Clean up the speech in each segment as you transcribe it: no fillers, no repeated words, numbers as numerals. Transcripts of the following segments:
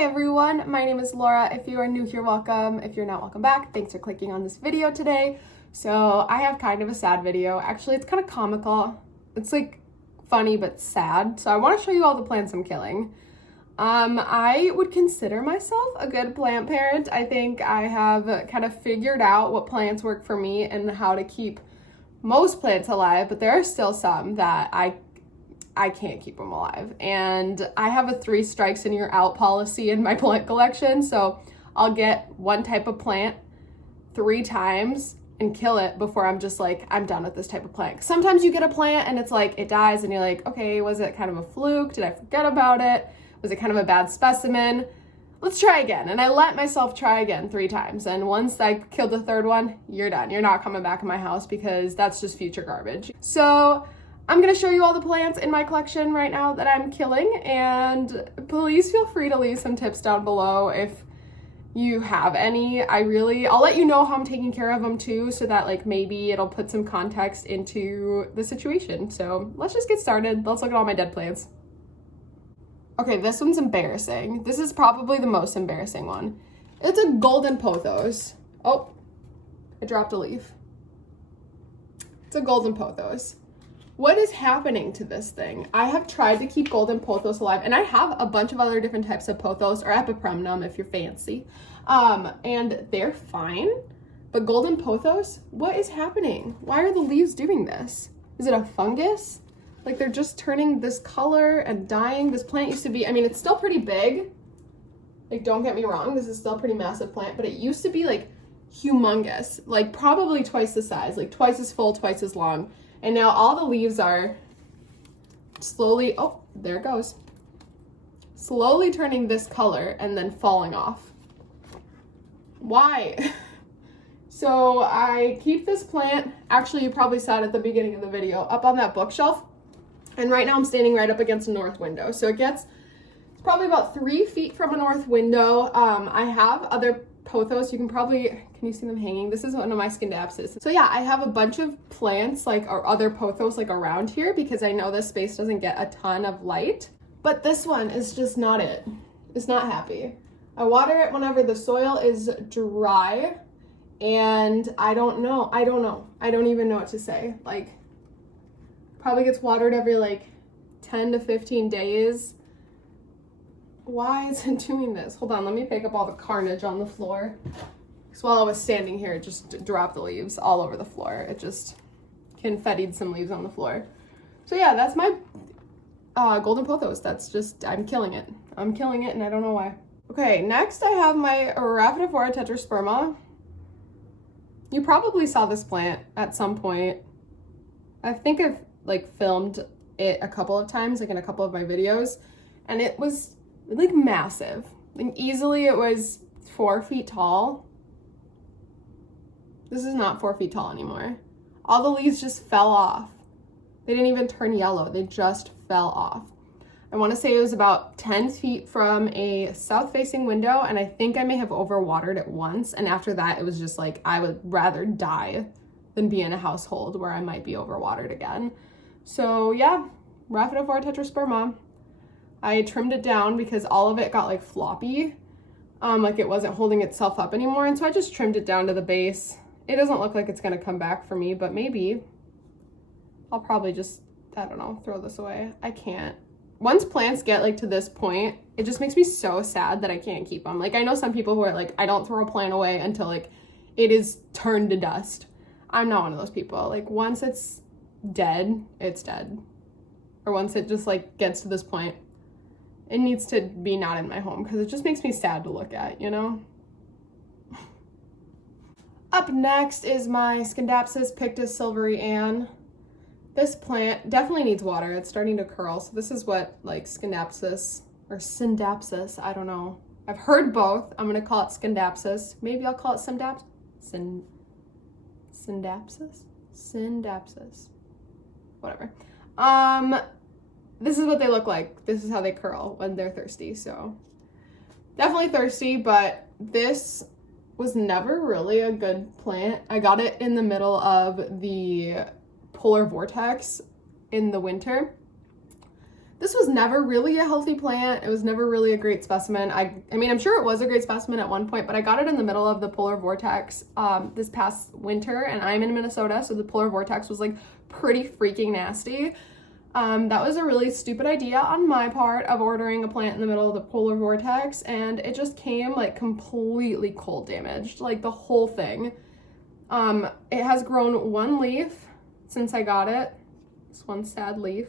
Hi everyone, my name is Laura. If you are new here, welcome. If you're not, welcome back. Thanks for clicking on this video today. So I have kind of a sad video. Actually, it's kind of comical. It's like funny but sad. So I want to show you all the plants I'm killing. I would consider myself a good plant parent. I think I have kind of figured out what plants work for me and how to keep most plants alive, but there are still some that I can't keep them alive. And I have a 3 strikes and you're out policy in my plant collection. So I'll get one type of plant 3 times and kill it before I'm just like, I'm done with this type of plant. Sometimes you get a plant and it's like, it dies and you're like, okay, was it kind of a fluke? Did I forget about it? Was it kind of a bad specimen? Let's try again. And I let myself try again 3 times. And once I killed the 3rd one, you're done. You're not coming back in my house because that's just future garbage. So I'm gonna show you all the plants in my collection right now that I'm killing, and please feel free to leave some tips down below if you have any. I'll let you know how I'm taking care of them too, so that like maybe it'll put some context into the situation. So let's just get started. Let's look at all my dead plants. Okay, this one's embarrassing. This is probably the most embarrassing one. It's a golden pothos. Oh, I dropped a leaf. It's a golden pothos. What is happening to this thing? I have tried to keep golden pothos alive, and I have a bunch of other different types of pothos, or epipremnum if you're fancy, and they're fine. But golden pothos, what is happening? Why are the leaves doing this? Is it a fungus? Like they're just turning this color and dying. This plant used to be, I mean, it's still pretty big. Like, don't get me wrong, this is still a pretty massive plant, but it used to be like humongous, like probably twice the size, like twice as full, twice as long. And now all the leaves are slowly, oh, there it goes. Slowly turning this color and then falling off. Why? So I keep this plant, actually you probably saw it at the beginning of the video, up on that bookshelf. And right now I'm standing right up against a north window. So it's probably about 3 feet from a north window. I have other pothos. Can you see them hanging? This is one of my Synapsis. So yeah, I have a bunch of plants or other pothos around here because I know this space doesn't get a ton of light. But this one is just not it. It's not happy. I water it whenever the soil is dry, and I don't know. I don't even know what to say. Like, probably gets watered every 10 to 15 days. Why is it doing this? Hold on, let me pick up all the carnage on the floor. Because while I was standing here, it just dropped the leaves all over the floor. It just confettied some leaves on the floor. So yeah, that's my golden pothos. I'm killing it. I'm killing it and I don't know why. Okay, next I have my Rapidora Tetrasperma. You probably saw this plant at some point. I think I've filmed it a couple of times, in a couple of my videos. And it was massive. Easily it was 4 feet tall. This is not 4 feet tall anymore. All the leaves just fell off. They didn't even turn yellow. They just fell off. I want to say it was about 10 feet from a south-facing window, and I think I may have overwatered it once. And after that, it was just I would rather die than be in a household where I might be overwatered again. So yeah, Rapidora Tetrasperma. I trimmed it down because all of it got floppy. It wasn't holding itself up anymore. And so I just trimmed it down to the base. It doesn't look like it's gonna come back for me, but maybe. I'll probably just, I don't know, throw this away. I can't. Once plants get to this point, it just makes me so sad that I can't keep them. I know some people who are I don't throw a plant away until it is turned to dust. I'm not one of those people. Once it's dead, it's dead. Or once it just gets to this point, it needs to be not in my home because it just makes me sad to look at, you know? Up next is my Synapsis Pictus Silvery Ann. This plant definitely needs water. It's starting to curl. So this is what Synapsis or Synapsis, I don't know. I've heard both. I'm gonna call it Synapsis. Maybe I'll call it Synapsis. Synapsis. Whatever. This is what they look like. This is how they curl when they're thirsty. So definitely thirsty, but this was never really a good plant. I got it in the middle of the polar vortex in the winter. This was never really a healthy plant. It was never really a great specimen. I mean, I'm sure it was a great specimen at one point, but I got it in the middle of the polar vortex this past winter, and I'm in Minnesota, so the polar vortex was like pretty freaking nasty. That was a really stupid idea on my part of ordering a plant in the middle of the polar vortex, and it just came like completely cold damaged, like the whole thing. It has grown one leaf since I got it. This one sad leaf.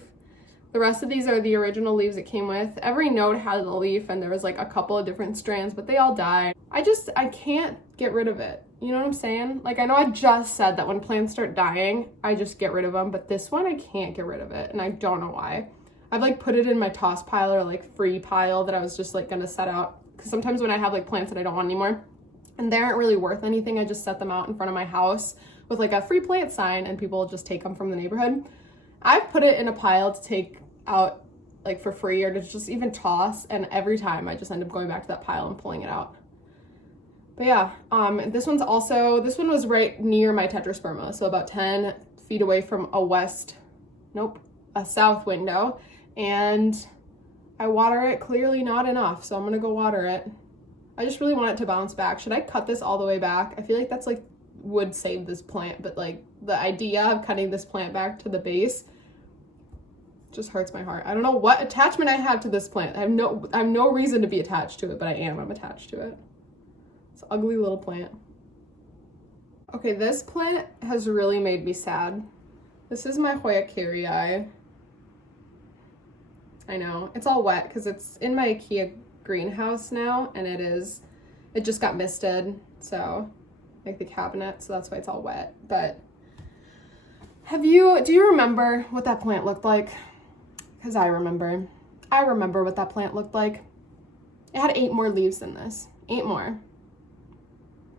The rest of these are the original leaves it came with. Every node had a leaf, and there was like a couple of different strands, but they all died. I can't get rid of it. You know what I'm saying? Like, I know I just said that when plants start dying, I just get rid of them, but this one I can't get rid of it, and I don't know why. I've like put it in my toss pile or like free pile that I was just like gonna set out, because sometimes when I have like plants that I don't want anymore and they aren't really worth anything, I just set them out in front of my house with like a free plant sign, and people just take them from the neighborhood. I've put it in a pile to take out like for free or to just even toss, and every time I just end up going back to that pile and pulling it out. But yeah, this one was right near my Tetrasperma, so about 10 feet away from a south window, and I water it clearly not enough, so I'm gonna go water it. I just really want it to bounce back. Should I cut this all the way back? I feel like that's like would save this plant, but like the idea of cutting this plant back to the base just hurts my heart. I don't know what attachment I have to this plant. I have no reason to be attached to it, but I'm attached to it. It's an ugly little plant. Okay, this plant has really made me sad. This is my Hoya carrii. I know, it's all wet because it's in my IKEA greenhouse now, and it just got misted, so like the cabinet, so that's why it's all wet. But do you remember what that plant looked like? Because I remember what that plant looked like. It had 8 more leaves than this. 8 more.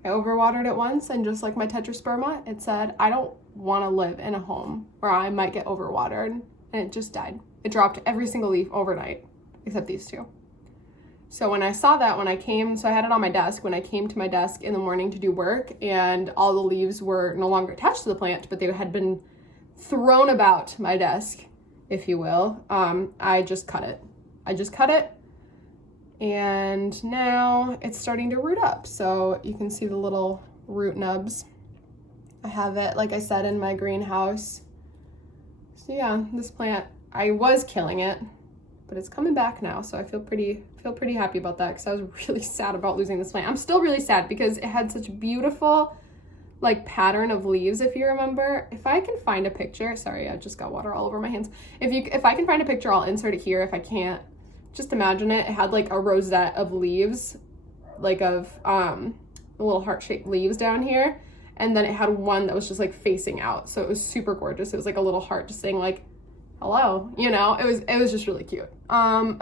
I overwatered it once, and just like my Tetrasperma, it said, I don't want to live in a home where I might get overwatered, and it just died. It dropped every single leaf overnight, except these 2. So when I saw that, so I had it on my desk, when I came to my desk in the morning to do work, and all the leaves were no longer attached to the plant, but they had been thrown about my desk, if you will, I just cut it. And now it's starting to root up. So you can see the little root nubs. I have it, like I said, in my greenhouse. So yeah, this plant, I was killing it, but it's coming back now. So I feel pretty happy about that, because I was really sad about losing this plant. I'm still really sad because it had such beautiful like pattern of leaves, if you remember. If I can find a picture, sorry, I just got water all over my hands. If I can find a picture, I'll insert it here. If I can't, just imagine it. It had like a rosette of leaves, like of the little heart-shaped leaves down here, and then it had one that was just like facing out, so it was super gorgeous. It was like a little heart just saying like hello, you know. It was just really cute. And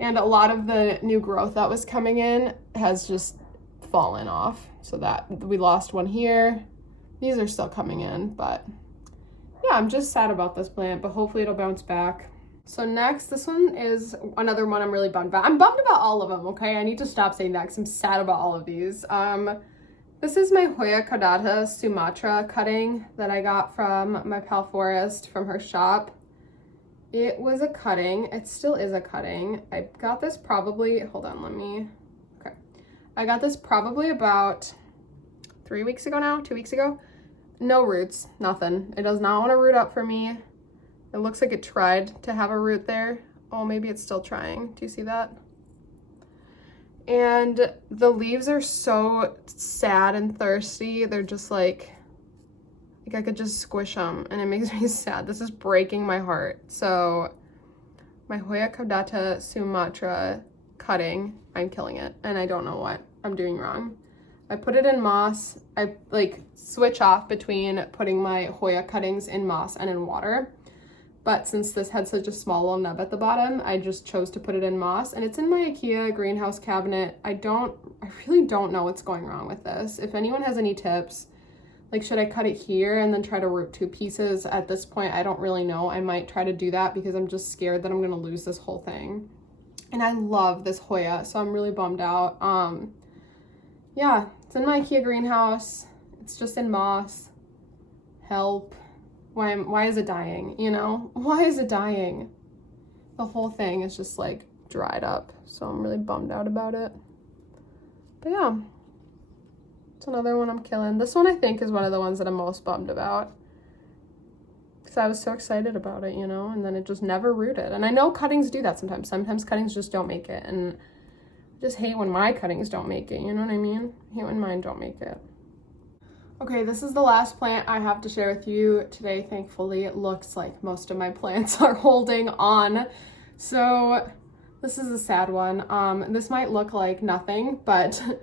a lot of the new growth that was coming in has just fallen off, so that we lost one here. These are still coming in, but yeah, I'm just sad about this plant, but hopefully it'll bounce back. So next, this one is another one I'm really bummed about. I'm bummed about all of them, okay? I need to stop saying that because I'm sad about all of these. This is my Hoya caudata Sumatra cutting that I got from my pal Forrest from her shop. It was a cutting. It still is a cutting. I got this probably, I got this probably about 2 weeks ago. No roots, nothing. It does not want to root up for me. It looks like it tried to have a root there. Oh, maybe it's still trying. Do you see that? And the leaves are so sad and thirsty. They're just like I could just squish them, and it makes me sad. This is breaking my heart. So my Hoya caudata Sumatra cutting, I'm killing it, and I don't know what I'm doing wrong. I put it in moss. I like switch off between putting my Hoya cuttings in moss and in water. But since this had such a small little nub at the bottom, I just chose to put it in moss, and it's in my IKEA greenhouse cabinet. I really don't know what's going wrong with this. If anyone has any tips, like should I cut it here and then try to root 2 pieces? At this point, I don't really know. I might try to do that because I'm just scared that I'm gonna lose this whole thing. And I love this Hoya, so I'm really bummed out. Yeah, it's in my IKEA greenhouse. It's just in moss. Help. Why is it dying, you know? Why is it dying? the whole thing is just like dried up. So I'm really bummed out about it. But yeah, it's another one I'm killing. This one I think is one of the ones that I'm most bummed about, because I was so excited about it, you know, and then it just never rooted. And I know cuttings do that sometimes. Sometimes cuttings just don't make it. And I just hate when my cuttings don't make it, you know what I mean? I hate when mine don't make it. Okay, this is the last plant I have to share with you today. Thankfully, it looks like most of my plants are holding on. So this is a sad one. This might look like nothing, but I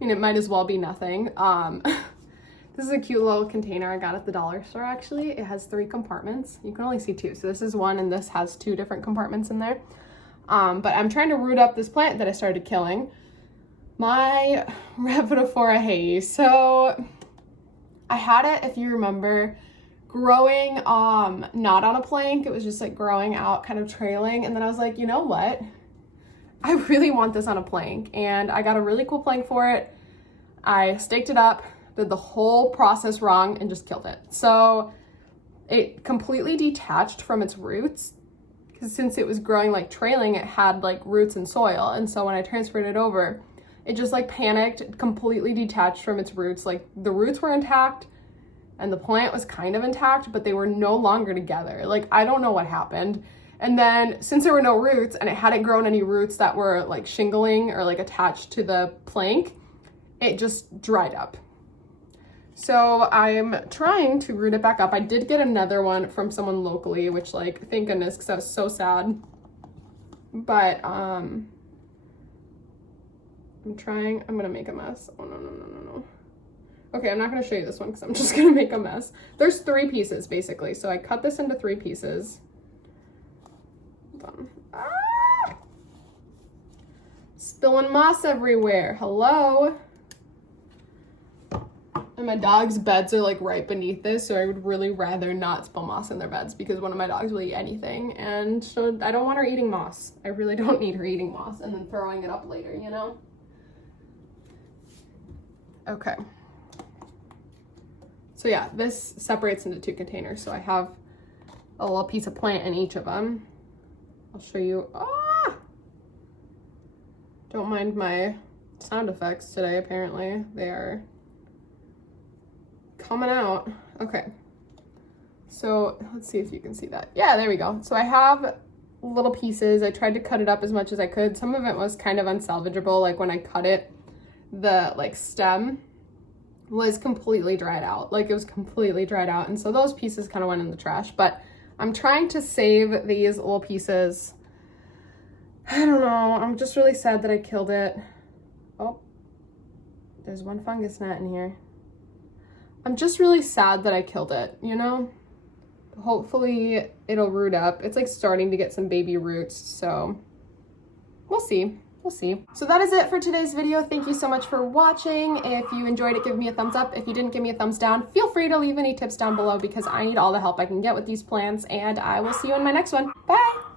mean, it might as well be nothing. This is a cute little container I got at the dollar store, actually. It has 3 compartments. You can only see 2. So this is one, and this has 2 different compartments in there. But I'm trying to root up this plant that I started killing. My Rapidophora Hay. So I had it, if you remember, growing not on a plank. It was just like growing out, kind of trailing. And then I was like, you know what? I really want this on a plank. And I got a really cool plank for it. I staked it up, did the whole process wrong, and just killed it. So it completely detached from its roots, because since it was growing like trailing, it had like roots and soil. And so when I transferred it over, it just like panicked, completely detached from its roots. Like the roots were intact and the plant was kind of intact, but they were no longer together. Like, I don't know what happened. And then since there were no roots and it hadn't grown any roots that were like shingling or like attached to the plank, it just dried up. So I'm trying to root it back up. I did get another one from someone locally, which, like, thank goodness, because I was so sad. But I'm gonna make a mess. Oh, no. Okay, I'm not gonna show you this one because I'm just gonna make a mess. There's 3 pieces, basically. So I cut this into 3 pieces. Ah! Spilling moss everywhere. Hello? And my dog's beds are like right beneath this, so I would really rather not spill moss in their beds, because one of my dogs will eat anything, and so I don't want her eating moss. I really don't need her eating moss and then throwing it up later, you know? Okay. So yeah, this separates into 2 containers. So I have a little piece of plant in each of them. I'll show you. Ah! Don't mind my sound effects today, apparently. They are coming out. Okay. So let's see if you can see that. Yeah, there we go. So I have little pieces. I tried to cut it up as much as I could. Some of it was kind of unsalvageable. Like when I cut it, the like stem was completely dried out. Like it was completely dried out. And so those pieces kind of went in the trash, but I'm trying to save these little pieces. I don't know. I'm just really sad that I killed it. Oh, there's one fungus gnat in here. I'm just really sad that I killed it, you know? Hopefully it'll root up. It's like starting to get some baby roots, so we'll see. We'll see. So that is it for today's video. Thank you so much for watching. If you enjoyed it, give me a thumbs up. If you didn't, give me a thumbs down. Feel free to leave any tips down below, because I need all the help I can get with these plants, and I will see you in my next one. Bye!